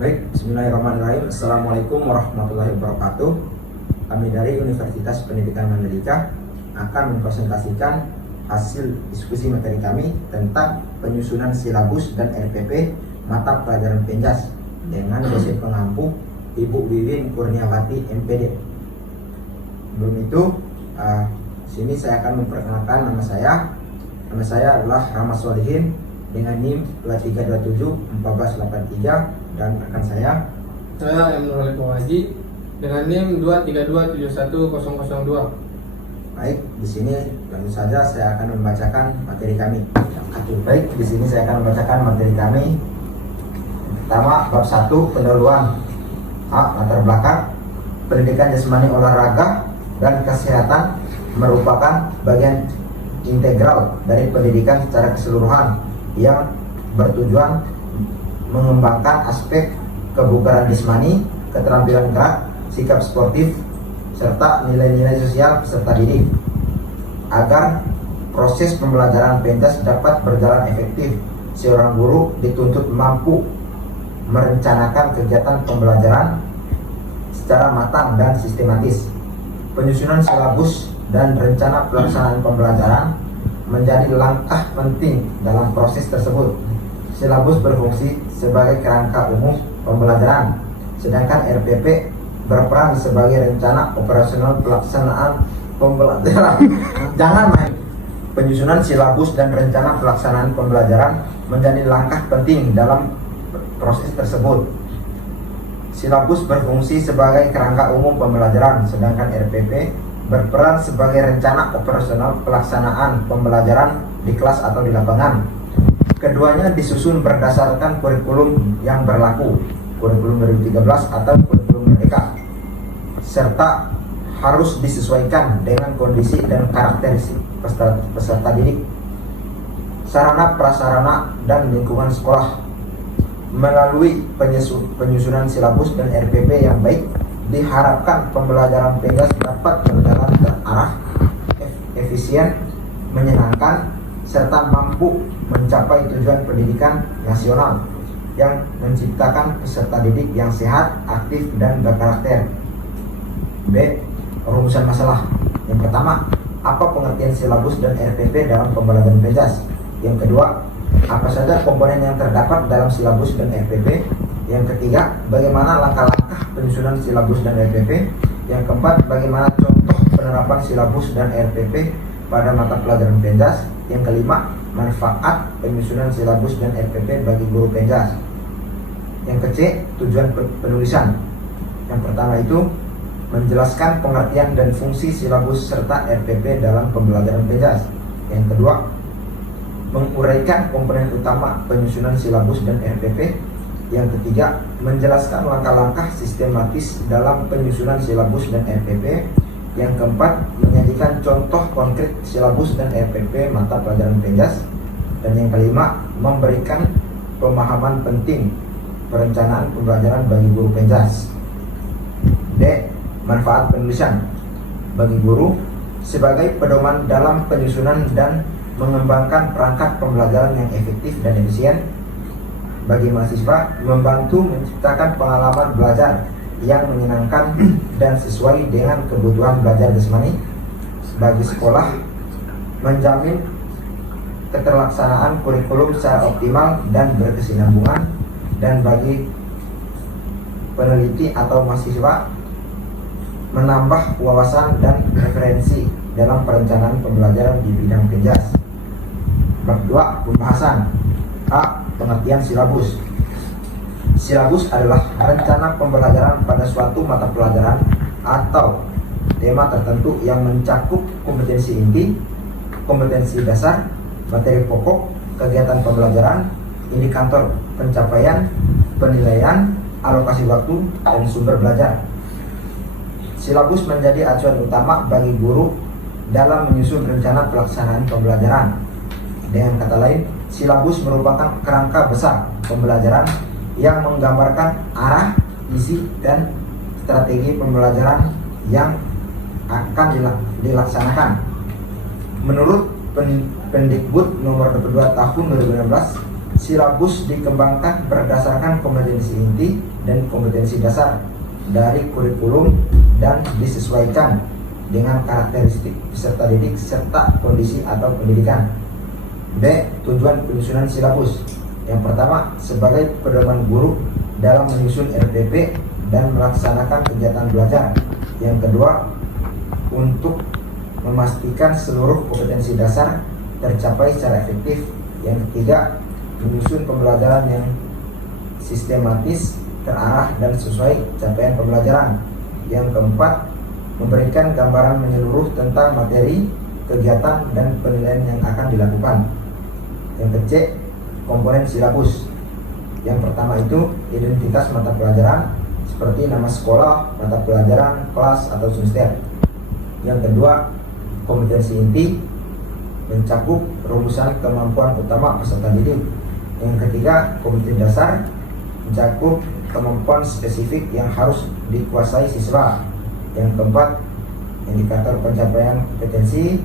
Baik, bismillahirrahmanirrahim. Assalamualaikum warahmatullahi wabarakatuh. Kami dari Universitas Pendidikan Mandalika akan mempresentasikan hasil diskusi materi kami tentang penyusunan silabus dan RPP mata pelajaran Penjas dengan dosen pengampu Ibu Wiwin Kurniawati MPD. Sebelum itu, sini saya akan memperkenalkan nama saya. Nama saya adalah Rahmat Solihin dengan NIM 23271483 dan rekan saya M. Nurul Haji dengan NIM 232710002. Baik, di sini langsung saja saya akan membacakan materi kami. Baik, di sini saya akan membacakan materi kami. Pertama, bab 1 pendahuluan. Latar belakang. Pendidikan jasmani, olahraga dan kesehatan merupakan bagian integral dari pendidikan secara keseluruhan yang bertujuan mengembangkan aspek kebugaran jasmani, keterampilan gerak, sikap sportif, serta nilai-nilai sosial peserta didik. Agar proses pembelajaran Penjas dapat berjalan efektif, seorang guru dituntut mampu merencanakan kegiatan pembelajaran secara matang dan sistematis. Penyusunan silabus dan rencana pelaksanaan pembelajaran menjadi langkah penting dalam proses tersebut. Silabus berfungsi sebagai kerangka umum pembelajaran, sedangkan RPP berperan sebagai rencana operasional pelaksanaan pembelajaran. Jangan main. Penyusunan silabus dan rencana pelaksanaan pembelajaran menjadi langkah penting dalam proses tersebut. Silabus berfungsi sebagai kerangka umum pembelajaran, sedangkan RPP berperan sebagai rencana operasional pelaksanaan pembelajaran di kelas atau di lapangan. Keduanya disusun berdasarkan kurikulum yang berlaku, kurikulum 2013 atau kurikulum merdeka, serta harus disesuaikan dengan kondisi dan karakteristik peserta didik, sarana prasarana dan lingkungan sekolah. Melalui penyusunan silabus dan RPP yang baik, diharapkan pembelajaran Penjas dapat berjalan terarah, efisien, menyenangkan, serta mampu mencapai tujuan pendidikan nasional yang menciptakan peserta didik yang sehat, aktif, dan berkarakter. B. Rumusan masalah. Yang pertama, apa pengertian silabus dan RPP dalam pembelajaran Penjas? Yang kedua, apa saja komponen yang terdapat dalam silabus dan RPP? Yang ketiga, bagaimana langkah-langkah penyusunan silabus dan RPP? Yang keempat, bagaimana contoh penerapan silabus dan RPP pada mata pelajaran Penjas? Yang kelima, manfaat penyusunan silabus dan RPP bagi guru Penjas. Yang ke-C, tujuan penulisan. Yang pertama itu menjelaskan pengertian dan fungsi silabus serta RPP dalam pembelajaran Penjas. Yang kedua, menguraikan komponen utama penyusunan silabus dan RPP. Yang ketiga, menjelaskan langkah-langkah sistematis dalam penyusunan silabus dan RPP. Yang keempat, menyajikan contoh konkret silabus dan RPP mata pelajaran Penjas. Dan yang kelima, memberikan pemahaman penting perencanaan pembelajaran bagi guru Penjas. D. Manfaat penulisan bagi guru sebagai pedoman dalam penyusunan dan mengembangkan perangkat pembelajaran yang efektif dan efisien. Bagi mahasiswa, membantu menciptakan pengalaman belajar yang menyenangkan dan sesuai dengan kebutuhan belajar jasmani. Bagi sekolah, menjamin keterlaksanaan kurikulum secara optimal dan berkesinambungan. Dan bagi peneliti atau mahasiswa, menambah wawasan dan referensi dalam perencanaan pembelajaran di bidang Penjas. Bab 2, pembahasan. A. Pengertian silabus. Silabus adalah rencana pembelajaran pada suatu mata pelajaran atau tema tertentu yang mencakup kompetensi inti, kompetensi dasar, materi pokok, kegiatan pembelajaran, indikator pencapaian, penilaian, alokasi waktu, dan sumber belajar. Silabus menjadi acuan utama bagi guru dalam menyusun rencana pelaksanaan pembelajaran. Dengan kata lain, silabus merupakan kerangka besar pembelajaran yang menggambarkan arah, isi, dan strategi pembelajaran yang akan dilaksanakan. Menurut Pendikbud nomor 22 tahun 2016 silabus dikembangkan berdasarkan kompetensi inti dan kompetensi dasar dari kurikulum dan disesuaikan dengan karakteristik peserta didik serta kondisi atau pendidikan. B. Tujuan penyusunan silabus. Yang pertama, sebagai pedoman guru dalam menyusun RPP dan melaksanakan kegiatan belajar. Yang kedua, untuk memastikan seluruh kompetensi dasar tercapai secara efektif. Yang ketiga, menyusun pembelajaran yang sistematis, terarah, dan sesuai capaian pembelajaran. Yang keempat, memberikan gambaran menyeluruh tentang materi, kegiatan, dan penilaian yang akan dilakukan. Yang ke C, komponen silabus. Yang pertama itu identitas mata pelajaran seperti nama sekolah, mata pelajaran, kelas, atau semester. Yang kedua, kompetensi inti mencakup rumusan kemampuan utama peserta didik. Yang ketiga, kompetensi dasar mencakup kemampuan spesifik yang harus dikuasai siswa. Yang keempat, indikator pencapaian kompetensi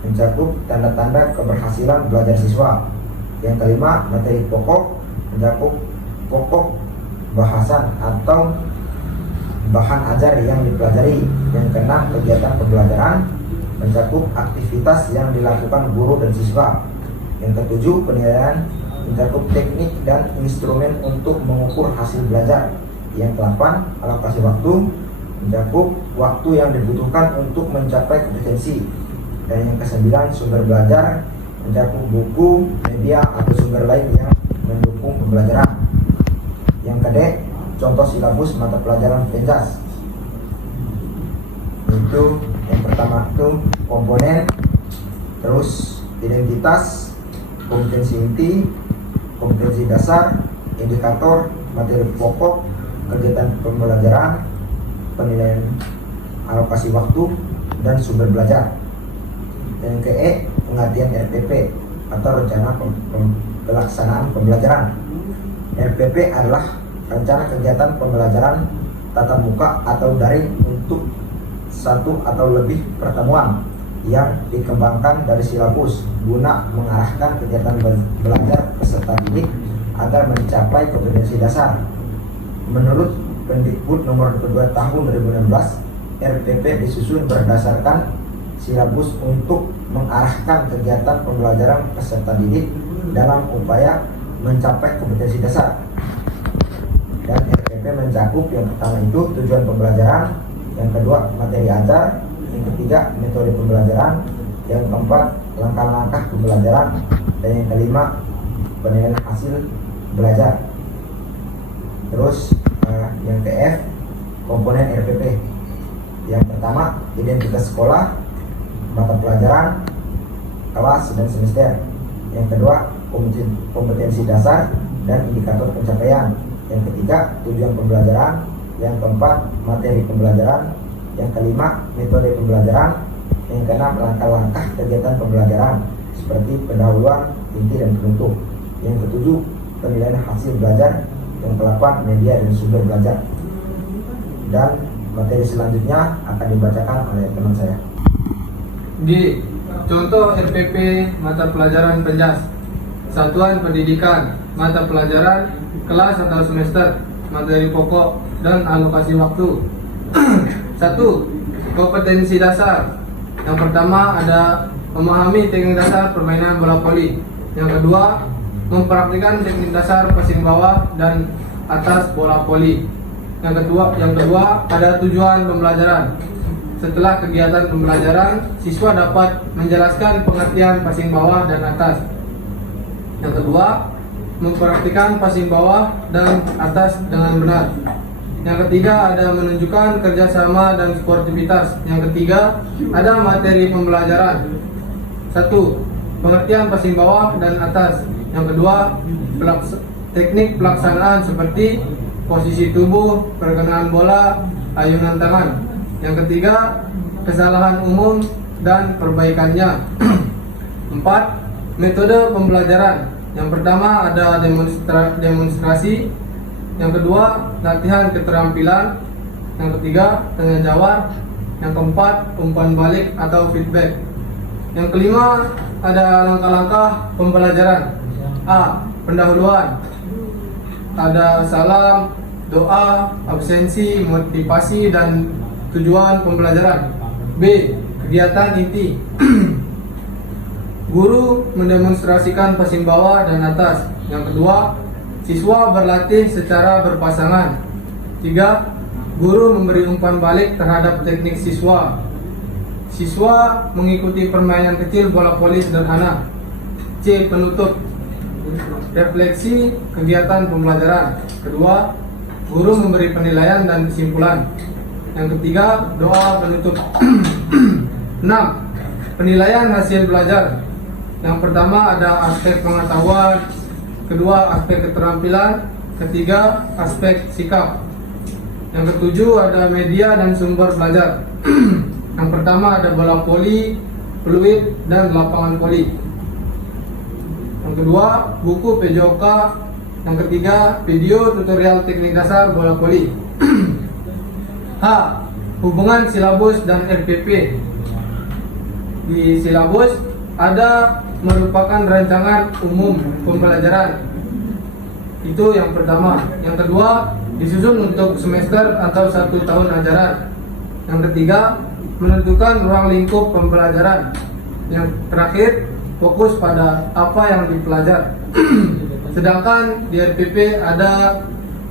mencakup tanda-tanda keberhasilan belajar siswa. Yang kelima, materi pokok mencakup pokok bahasan atau bahan ajar yang dipelajari. Yang keenam, kegiatan pembelajaran mencakup aktivitas yang dilakukan guru dan siswa. Yang ketujuh, penilaian mencakup teknik dan instrumen untuk mengukur hasil belajar. Yang kedelapan, alokasi waktu mencakup waktu yang dibutuhkan untuk mencapai kompetensi. Dan yang kesembilan, sumber belajar mencakup buku, media, atau sumber lain yang mendukung pembelajaran. Yang kedua, contoh silabus mata pelajaran penjas. Itu yang pertama itu komponen, terus identitas, kompetensi inti, kompetensi dasar, indikator, materi pokok, kegiatan pembelajaran, penilaian, alokasi waktu, dan sumber belajar. Yang ke E, pengertian RPP atau rencana pelaksanaan pembelajaran. RPP adalah rencana kegiatan pembelajaran tatap muka atau daring untuk satu atau lebih pertemuan yang dikembangkan dari silabus guna mengarahkan kegiatan belajar peserta didik agar mencapai kompetensi dasar. Menurut Pendikbud nomor 22 tahun 2016, RPP disusun berdasarkan silabus untuk mengarahkan kegiatan pembelajaran peserta didik dalam upaya mencapai kompetensi dasar. Dan RPP mencakup yang pertama itu tujuan pembelajaran, yang kedua materi ajar, yang ketiga metode pembelajaran, yang keempat langkah-langkah pembelajaran, dan yang kelima penilaian hasil belajar. Terus yang ke F, komponen RPP. Yang pertama identitas sekolah, mata pelajaran, kelas, dan semester. Yang kedua kompetensi dasar dan indikator pencapaian. Yang ketiga tujuan pembelajaran. Yang keempat materi pembelajaran. Yang kelima metode pembelajaran. Yang keenam langkah-langkah kegiatan pembelajaran seperti pendahuluan, inti, dan penutup. Yang ketujuh penilaian hasil belajar. Yang ke-8 media dan sumber belajar. Dan materi selanjutnya akan dibacakan oleh teman saya. Di contoh RPP mata pelajaran penjas. Satuan pendidikan, mata pelajaran, kelas atau semester, materi pokok, dan alokasi waktu. 1. Kompetensi dasar. Yang pertama ada memahami teknik dasar permainan bola voli. Yang kedua, mempraktikkan teknik dasar passing bawah dan atas bola voli. Yang kedua ada tujuan pembelajaran. Setelah kegiatan pembelajaran, siswa dapat menjelaskan pengertian passing bawah dan atas. Yang kedua, mempraktikkan passing bawah dan atas dengan benar. Yang ketiga ada menunjukkan kerjasama dan sportivitas. Yang ketiga ada materi pembelajaran. 1. Pengertian passing bawah dan atas. Yang kedua, teknik pelaksanaan seperti posisi tubuh, perkenaan bola, ayunan tangan. Yang ketiga, kesalahan umum dan perbaikannya. 4. Metode pembelajaran. Yang pertama ada demonstrasi. Yang kedua, latihan keterampilan. Yang ketiga, tanya jawab. Yang keempat, umpan balik atau feedback. Yang kelima, ada langkah-langkah pembelajaran. A. pendahuluan. Ada salam, doa, absensi, motivasi, dan tujuan pembelajaran. B. Kegiatan inti. Guru mendemonstrasikan passing bawah dan atas. Yang kedua, siswa berlatih secara berpasangan. 3. Guru memberi umpan balik terhadap teknik siswa. Siswa mengikuti permainan kecil bola voli sederhana. C. Penutup. Refleksi kegiatan pembelajaran. Kedua, guru memberi penilaian dan kesimpulan. Yang ketiga, doa penutup. 6. Penilaian hasil belajar. Yang pertama ada aspek pengetahuan, kedua aspek keterampilan, ketiga aspek sikap. Yang ketujuh ada media dan sumber belajar. Yang pertama ada bola voli, fluid, dan lapangan voli. Yang kedua, buku PJOK. Yang ketiga, video tutorial teknik dasar bola voli. H. Hubungan silabus dan RPP. Di silabus ada merupakan rancangan umum pembelajaran. Itu yang pertama. Yang kedua, disusun untuk semester atau 1 tahun ajaran. Yang ketiga, menentukan ruang lingkup pembelajaran. Yang terakhir, fokus pada apa yang dipelajari. Sedangkan di RPP ada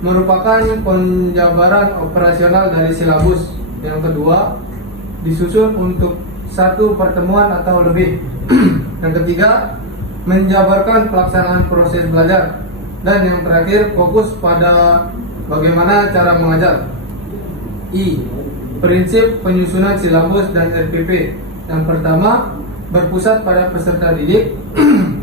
merupakan penjabaran operasional dari silabus. Yang kedua, disusun untuk 1 pertemuan atau lebih. Yang ketiga, menjabarkan pelaksanaan proses belajar. Dan yang terakhir, fokus pada bagaimana cara mengajar. I. Prinsip penyusunan silabus dan RPP. Yang pertama, berpusat pada peserta didik.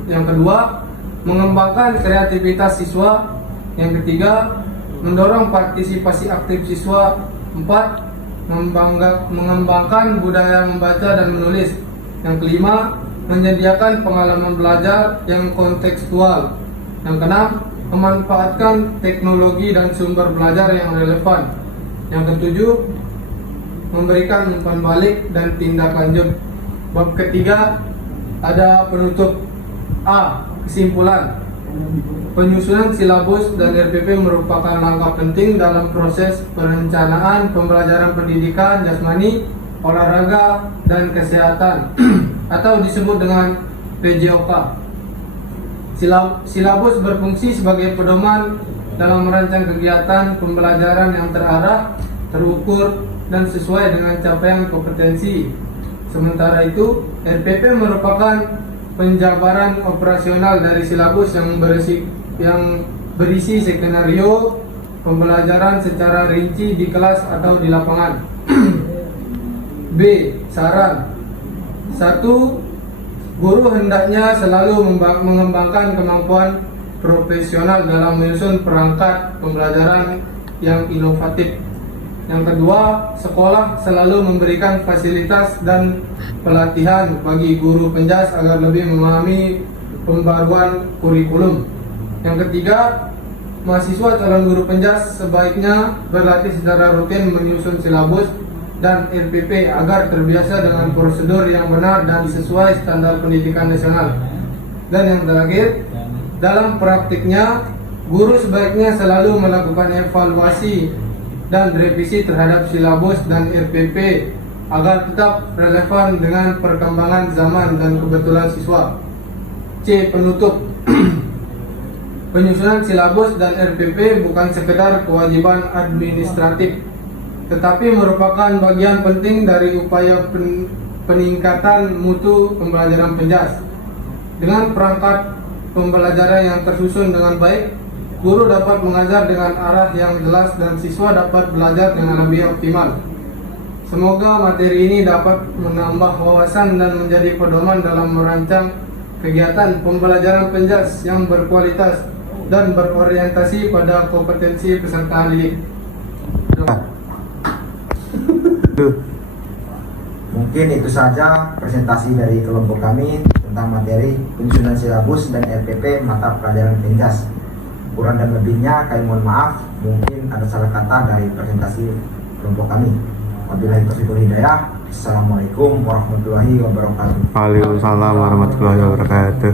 Yang kedua, mengembangkan kreativitas siswa. Yang ketiga, mendorong partisipasi aktif siswa. 4. Mengembangkan budaya membaca dan menulis. Yang kelima, menyediakan pengalaman belajar yang kontekstual. Yang keenam, memanfaatkan teknologi dan sumber belajar yang relevan. Yang ketujuh, memberikan umpan balik dan tindak lanjut. Bab ketiga ada penutup. A. Kesimpulan. Penyusunan silabus dan RPP merupakan langkah penting dalam proses perencanaan pembelajaran pendidikan jasmani, olahraga, dan kesehatan atau disebut dengan PJOK. Silabus berfungsi sebagai pedoman dalam merancang kegiatan pembelajaran yang terarah, terukur, dan sesuai dengan capaian kompetensi. Sementara itu, RPP merupakan penjabaran operasional dari silabus yang berisi skenario pembelajaran secara rinci di kelas atau di lapangan. B. Saran. 1. Guru hendaknya selalu mengembangkan kemampuan profesional dalam menyusun perangkat pembelajaran yang inovatif. Yang kedua, sekolah selalu memberikan fasilitas dan pelatihan bagi guru penjas agar lebih memahami pembaruan kurikulum. Yang ketiga, mahasiswa calon guru penjas sebaiknya berlatih secara rutin menyusun silabus dan RPP agar terbiasa dengan prosedur yang benar dan sesuai standar pendidikan nasional. Dan yang terakhir, dalam praktiknya, guru sebaiknya selalu melakukan evaluasi dan revisi terhadap silabus dan RPP agar tetap relevan dengan perkembangan zaman dan kebutuhan siswa. C. Penutup. Penyusunan silabus dan RPP bukan sekedar kewajiban administratif, tetapi merupakan bagian penting dari upaya peningkatan mutu pembelajaran penjas. Dengan perangkat pembelajaran yang tersusun dengan baik, guru dapat mengajar dengan arah yang jelas dan siswa dapat belajar dengan lebih optimal. Semoga materi ini dapat menambah wawasan dan menjadi pedoman dalam merancang kegiatan pembelajaran penjas yang berkualitas dan berorientasi pada kompetensi peserta didik. Mungkin itu saja presentasi dari kelompok kami tentang materi penyusunan silabus dan RPP mata pelajaran penjas. Kurang dan lebihnya kami mohon maaf, mungkin ada salah kata dari presentasi kelompok kami. Wabillahi taufiq wal hidayah. Assalamualaikum warahmatullahi wabarakatuh. Waalaikumsalam warahmatullahi wabarakatuh.